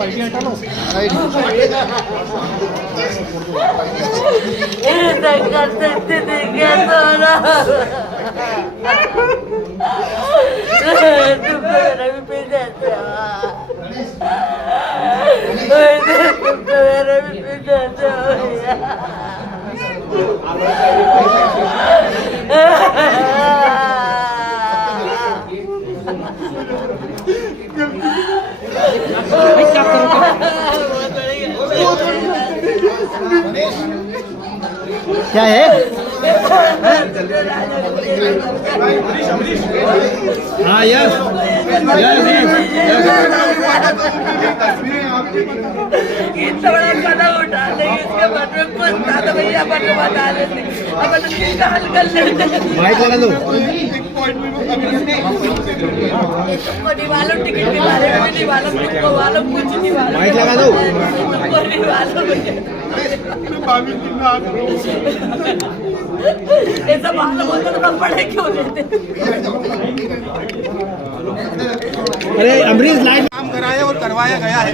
ऐसा कर सकते थे क्या सोना तुम तो मेरा भी पी जाते तुम तो मेरा भी पी जाते क्या है? हाँ यस इतना बड़ा कदम उठा लेंगे इसके बाद में कुछ था तो भैया अपन को बता देते अपन तो इसका हल कर लेते माइक लगा दो। तुमको निवालो टिकट निवाले में निवालो तुमको वालो कुछ निवालो माइक लगा दो। तुमको निवालो ऐसा मालूम होता तो हम पढ़े क्यों लेते। अरे अमरीश लाइट काम कराया और करवाया गया है।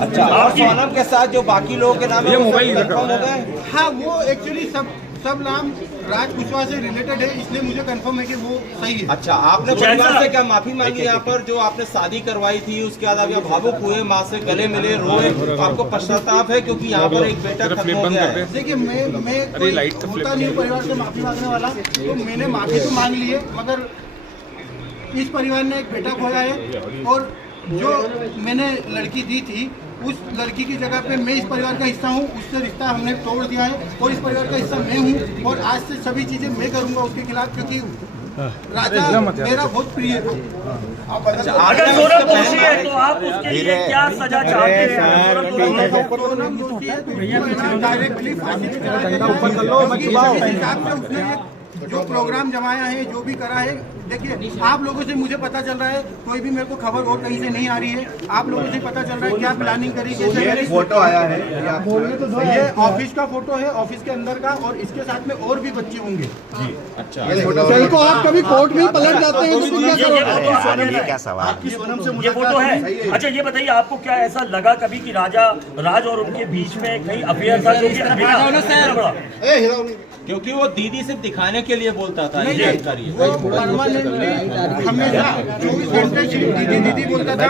अच्छा, और सोनम के साथ जो बाकी लोगों के नाम है वो सब कंफर्म हो गए? हाँ, वो एक्चुअली सब नाम राज कुशवाहा से रिलेटेड है, इसलिए मुझे कंफर्म है कि वो सही है। अच्छा, आपने परिवार से क्या माफी मांगी यहाँ पर जो आपने शादी करवाई थी, उसके बाद आप यहाँ भावुक हुए, माँ से गले मिले, रोए, तो आपको पश्चाताप है क्योंकि यहाँ पर एक बेटा खत्म हो गया है? देखिए, मैं कोई होता नहीं परिवार से माफी मांगने वाला, तो मैंने माफी तो मांग ली है, मगर इस परिवार ने एक बेटा खोया है और जो मैंने लड़की दी थी उस लड़की की जगह पे मैं इस परिवार का हिस्सा हूँ, उससे रिश्ता हमने तोड़ दिया है और इस परिवार का हिस्सा मैं हूँ और आज से सभी चीजें मैं करूँगा उसके खिलाफ, क्योंकि राजा मेरा बहुत प्रिय था। अगर सोनम दोषी है तो आप उसके लिए क्या सजा चाहते हैं? सोनम दोषी है तो डायरेक्टली फांसी पे चढ़ा देना है। इस हिसाब से उसने जो प्रोग्राम जमाया है, जो भी करा है, देखिए आप लोगों से मुझे पता चल रहा है, कोई भी मेरे को खबर और कहीं से नहीं आ रही है, आप लोगों से पता चल रहा है क्या प्लानिंग करी, कैसे करी। फोटो आया है ये ऑफिस का फोटो है, ऑफिस के अंदर का, और इसके साथ में और भी बच्चे होंगे। अच्छा, कल को आप कभी कोर्ट में पलट जाते हैं तो क्या करोगे? ये फोटो है। अच्छा, ये बताइए आपको क्या ऐसा लगा कभी कि राज और उनके बीच में कहीं अफेयर था जो कि क्योंकि वो दीदी सिर्फ दिखाने के लिए बोलता था, ये जानकारी है। वो परमानेंटली हमेशा 24 घंटे दीदी बोलता था।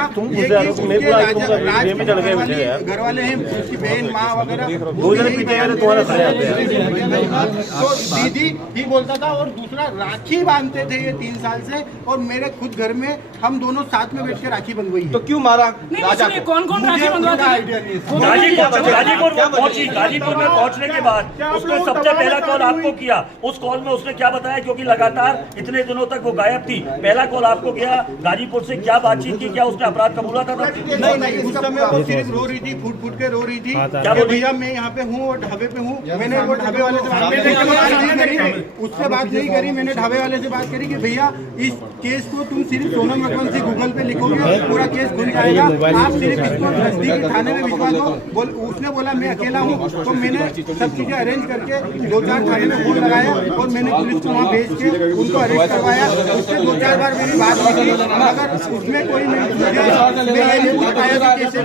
घर वाले हैं, उसकी बहन, माँ वगैरह, तो दीदी ही बोलता था। और दूसरा, राखी बांधते थे ये 3 साल से, और मेरे खुद घर में हम दोनों साथ में बैठ के राखी बंधवाई है। तो क्यों मारा राजा को? कौन राखी बंधवाता है? गाजीपुर में पहुंचने के बाद उसने सबसे पहला कॉल आपको किया। उस कॉल में उसने क्या बताया, क्योंकि लगातार इतने दिनों तक वो गायब थी? पहला कॉल आपको किया, गाजीपुर से क्या बातचीत की, क्या उसने अपराध कबूला था? नहीं, उस समय वो सिर्फ रो रही थी, फूट के रो रही थी। क्या भैया मैं यहाँ पे हूँ और ढाबे पे हूँ। मैंने वो ढाबे वाले से बात उससे बात नहीं करी, मैंने ढाबे वाले से बात करी कि भैया इस केस को तुम सिर्फ सोनम रघुवंशी गूगल पे लिखोगे, पूरा केस खुल जाएगा, आप सिर्फ इसको नजदीकी थाने में भिजवा दो। उसने बोला मैं अकेला हूँ, तो मैंने सब चीजें अरेंज करके 2-4 थाने में फोन लगाया और मैंने पुलिस को वहाँ भेज के उनको अरेस्ट करवाया। उससे 2-4 बार मेरी बात हुई थी, मगर उसमें कोई नहीं बताया कि कैसे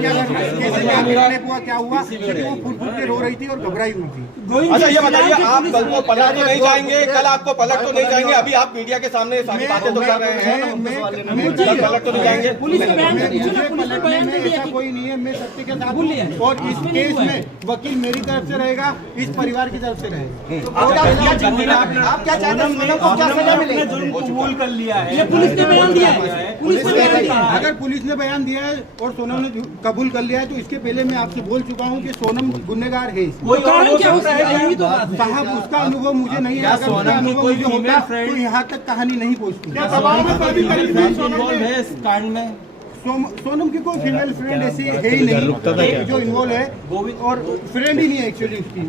क्या हुआ, क्या हुआ, क्योंकि वो फूट के रो रही थी और घबराई हुई थी। अच्छा, ये बताइए, आप कल को पलट तो नहीं जाएंगे? कल आपको पलट तो नहीं जाएंगे? अभी आप मीडिया के सामने सारी बातें तो कर रहे हैं, पलट तो नहीं जाएंगे? ऐसा कोई नहीं है, मैं सत्य के साथ हूँ और इस केस में वकील मेरी तरफ से रहेगा, इस परिवार की तरफ से रहेगा। आप क्या चाहते हैं? सोनम को क्या सजा मिलेगी? कबूल कर लिया है, अगर पुलिस ने बयान दिया है और सोनम ने कबूल कर लिया है, तो इसके पहले मैं आपसे बोल चुका हूँ कि सोनम गुनहगार है। साहब, उसका अनुभव मुझे नहीं है, अगर उसका अनुभव मुझे होता तो यहाँ तक कहानी नहीं पहुँचती। सोनम की कोई फीमेल फ्रेंड ऐसी है ही नहीं जो इन्वॉल्व है, और फ्रेंड ही नहीं है एक्चुअली उसकी।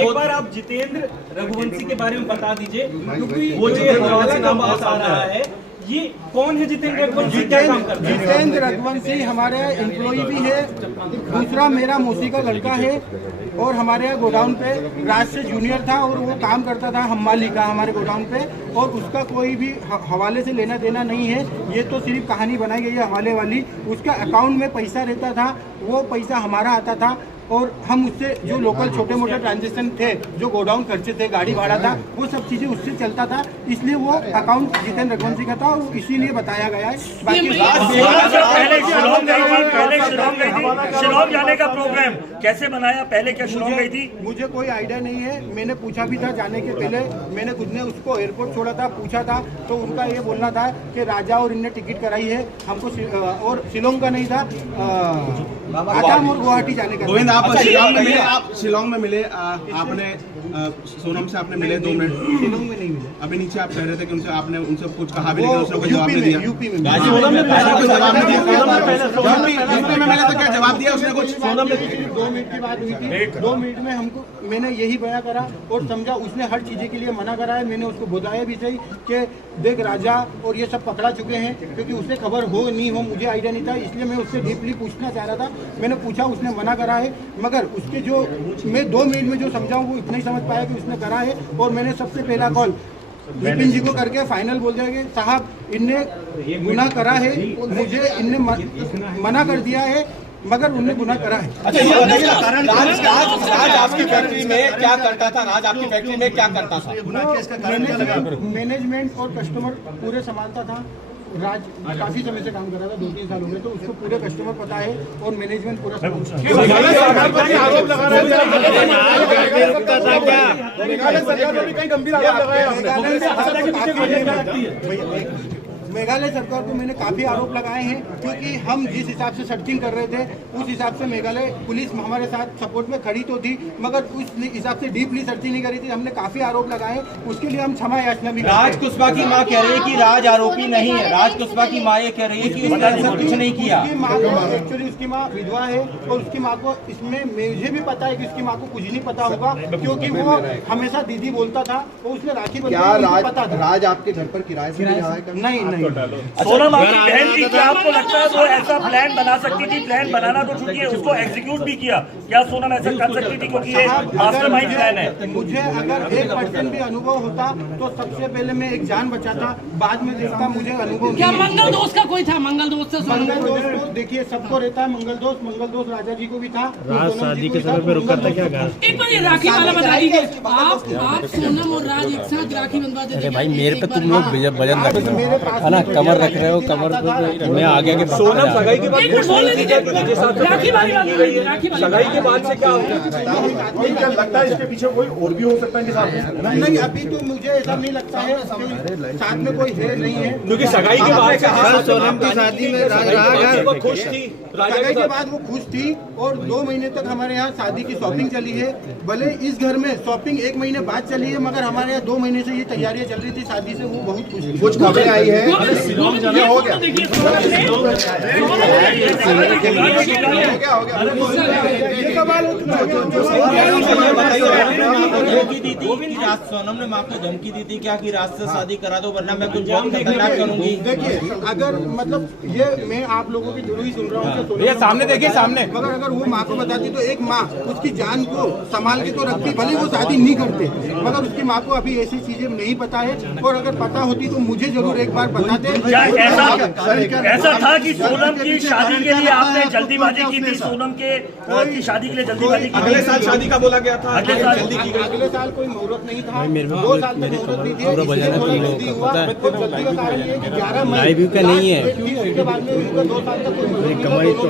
एक बार आप जितेंद्र रघुवंशी के बारे में बता दीजिए, क्योंकि वो जो हवाला का बात आ रहा है ये कौन है जितेंद्र रघुवंशी, क्या काम करता है? जितेंद्र रघुवंशी हमारे एम्प्लॉय भी है, दूसरा मेरा मौसी का लड़का है और हमारे यहाँ गोडाउन पे राज से जूनियर था और वो काम करता था हम्माली का हमारे गोडाउन पे, और उसका कोई भी हवाले से लेना देना नहीं है। ये तो सिर्फ कहानी बनाई गई है हवाले वाली। उसका अकाउंट में पैसा रहता था, वो पैसा हमारा आता था और हम उससे जो लोकल छोटे मोटे ट्रांजेक्शन थे, जो गोडाउन खर्चे थे, गाड़ी भाड़ा था, वो सब चीजें उससे चलता था। इसलिए वो अकाउंट जितेंद्र रघुवंशी का था और इसीलिए बताया गया है। बाकी पहले शिलोंग जाने का प्रोग्राम कैसे बनाया, पहले क्या शिलोंग गई थी? मुझे कोई आइडिया नहीं है। मैंने पूछा भी था जाने के पहले, मैंने खुद ने उसको एयरपोर्ट छोड़ा था, पूछा था, तो उनका ये बोलना था कि राजा और इनने टिकट कराई है हमको, और शिलोंग का नहीं था, आसाम और गुवाहाटी जाने का। गोविंद, आप शिलोंग में मिले, आप शिलोंग में मिले, आपने सोनम से आपने मिले 2 मिनट? शिलोंग में नहीं मिले। अभी नीचे आप कह रहे थे कि उनसे आपने उनसे कुछ कहा भी, लेकिन उसने कोई जवाब नहीं दिया। यूपी में जवाब नहीं दिया। यूपी में मिले तो क्या जवाब दिया उसने कुछ? 2 मिनट की बात हुई थी, 2 मिनट में हमको, मैंने यही बयां करा और समझा। उसने हर चीज़ें के लिए मना करा है। मैंने उसको बताया भी सही कि देख राजा और ये सब पकड़ा चुके हैं, क्योंकि उससे खबर हो नहीं हो मुझे आइडिया नहीं था, इसलिए मैं उससे डीपली पूछना चाह रहा था। मैंने पूछा, उसने मना करा है, मगर उसके जो मैं 2 मिनट में जो समझाऊँ वो इतना ही समझ पाया कि उसने करा है। और मैंने सबसे पहला कॉल विपिन जी को करके फाइनल बोल दिया कि साहब इनने गुनाह करा है, मुझे इनने मना कर दिया है, मगर उनने गुनाह करा है। अच्छा, ये बताइए राज आपकी फैक्ट्री में क्या करता था? राज आपकी फैक्ट्री में क्या करता था? मैनेजमेंट और कस्टमर पूरे संभालता था। राज काफी समय से काम कर रहा था, 2-3 साल हो गए, तो उसको पूरे कस्टमर पता है और मैनेजमेंट पूरा संभालता है। आरोप लगा रहे हैं मेघालय सरकार को मैंने काफी आरोप लगाए हैं, क्योंकि हम जिस हिसाब से सर्चिंग कर रहे थे उस हिसाब से मेघालय पुलिस हमारे साथ सपोर्ट में खड़ी तो थी, मगर उस हिसाब से डीपली सर्चिंग नहीं करी थी। हमने काफी आरोप लगाए, उसके लिए हम क्षमा याचना भी। राज कुशवाहा की मां कह रही है कि राज आरोपी नहीं है। राज कुशवाहा की मां ये कह रही है कि उसने ऐसा कुछ नहीं किया। उसकी माँ को, एक्चुअली उसकी माँ विधवा है और उसकी माँ को, इसमें मुझे भी पता है कि उसकी माँ को कुछ नहीं पता होगा, क्योंकि वो हमेशा दीदी बोलता था और उसने राखी बंधवाई, पता था। राज आपके घर पर किराए से रहा है? नहीं। सोनम आपकी बहन थी, क्या आपको लगता है वो ऐसा प्लान बना सकती थी? प्लान बनाना तो छूटी है, उसको एग्जीक्यूट भी किया। क्या सोनम ऐसा कर सकती थी? क्योंकि ये मास्टरमाइंड प्लान है। मुझे अगर 1% भी अनुभव होता तो सबसे पहले मैं एक जान बचाता, बाद में देखता। मुझे अनुभव क्या मंगल दोस्त का कोई था? मंगल दोस्त मंगल दोस्त को देखिए सबको रहता है मंगल दोस्त राजा जी को भी था। शादी के समय पे रुका था क्या? एक बार ये राखी वाला बता दीजिए, आप सोनम और राज एक साथ राखी बंधवा देते? भाई मेरे पे तुम लोग वजन रख रहे हो, है ना, कमर रख रहे हो, कमर पे मैं आगे के सोनम सगाई के बाद राखी वाली सगाई के बाद से क्या क्या लगता है इसके पीछे कोई और भी हो सकता है इनके साथ? नहीं, अभी तो मुझे ऐसा नहीं लगता है, साथ में कोई है नहीं है, क्योंकि सगाई के बाद सोनम की शादी में राज खुश थी। सगाई के बाद वो खुश थी और 2 महीने तक हमारे यहाँ शादी की शॉपिंग चली है। भले इस घर में शॉपिंग 1 महीने बाद चली है, मगर हमारे यहाँ 2 महीने से ये तैयारियां चल रही थी शादी से। वो बहुत खुश थी। कुछ खबरें आई है हो गया सोनम ने माँ को धमकी दी थी क्या कि राज से शादी करा दो वरना मैं कुछ बहुत खतरनाक करूंगी। देखिए, अगर मतलब ये मैं आप लोगों की जरूरी सुन रहा हूँ, ये सामने देखिए, सामने। मगर अगर वो माँ को बताती तो एक माँ उसकी जान को संभाल के तो रखती, भले वो शादी नहीं करते, मगर उसकी माँ को अभी ऐसी चीजें नहीं पता है। और अगर पता होती तो मुझे जरूर एक बार बताते। ऐसा था कि सोनम की शादी के लिए आपने जल्दीबाजी की थी? सोनम की शादी के लिए जल्दीबाजी की? अगले साल शादी का बोला गया था, अगले साल कोई मुहूर्त नहीं था, 2 साल तक मुहूर्त नहीं थी, जल्दी हुआ। जल्दी का कारण ये कि 11 मई का नहीं है, उसके बाद में 2 साल तक कमाई तो